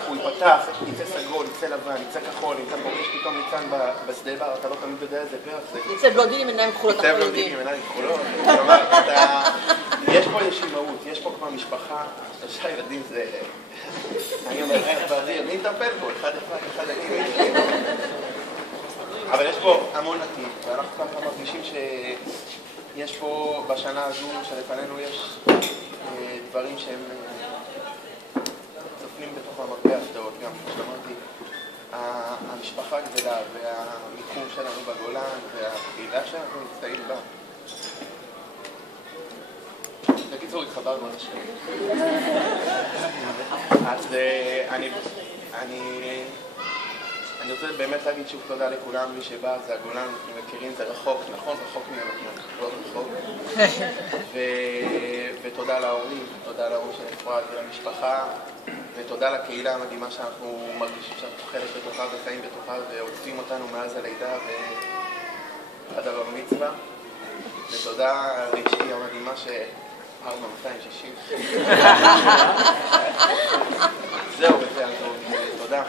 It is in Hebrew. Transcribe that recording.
הוא ייפתח, יצא סגול, יצא לבן, יצא כחול, יצא פורש, פתאום ניצן בשדה בר, אתה לא תמיד יודע איזה פרח זה. יצא בלונדין עם עיניים כחולות, יצא בלונדין עם עיניים כחולות. כלומר, יש פה איזושהי מהות, יש פה כבר משפחה, שלושה ילדים זה... אני אומר, מי מטפל פה? אחד הגילים. אבל יש פה המון עתיד, ואנחנו ככה מרגישים שיש פה בשנה הזו שלפנינו יש דברים שהם צופנים בתוך המרבה ההפתעות גם, כמו שאמרתי, המשפחה גדלה והמיקום שלנו בגולן והקהילה שאנחנו נמצאים בה. בקיצור, התחברנו לשם. אז אני רוצה באמת להגיד שוב תודה לכולם, מי שבא, זה הגולן, אנחנו מכירים, זה רחוק, נכון, רחוק ממנו, לא רחוק. ותודה להורים, תודה להורים של אפרת ולמשפחה, ותודה לקהילה המדהימה שאנחנו מרגישים שאנחנו חלק בתוכה וחיים בתוכה ועוטפים אותנו מאז הלידה ועד הבר מצווה. ותודה לאשתי המדהימה ש... 4,260. זהו, תודה.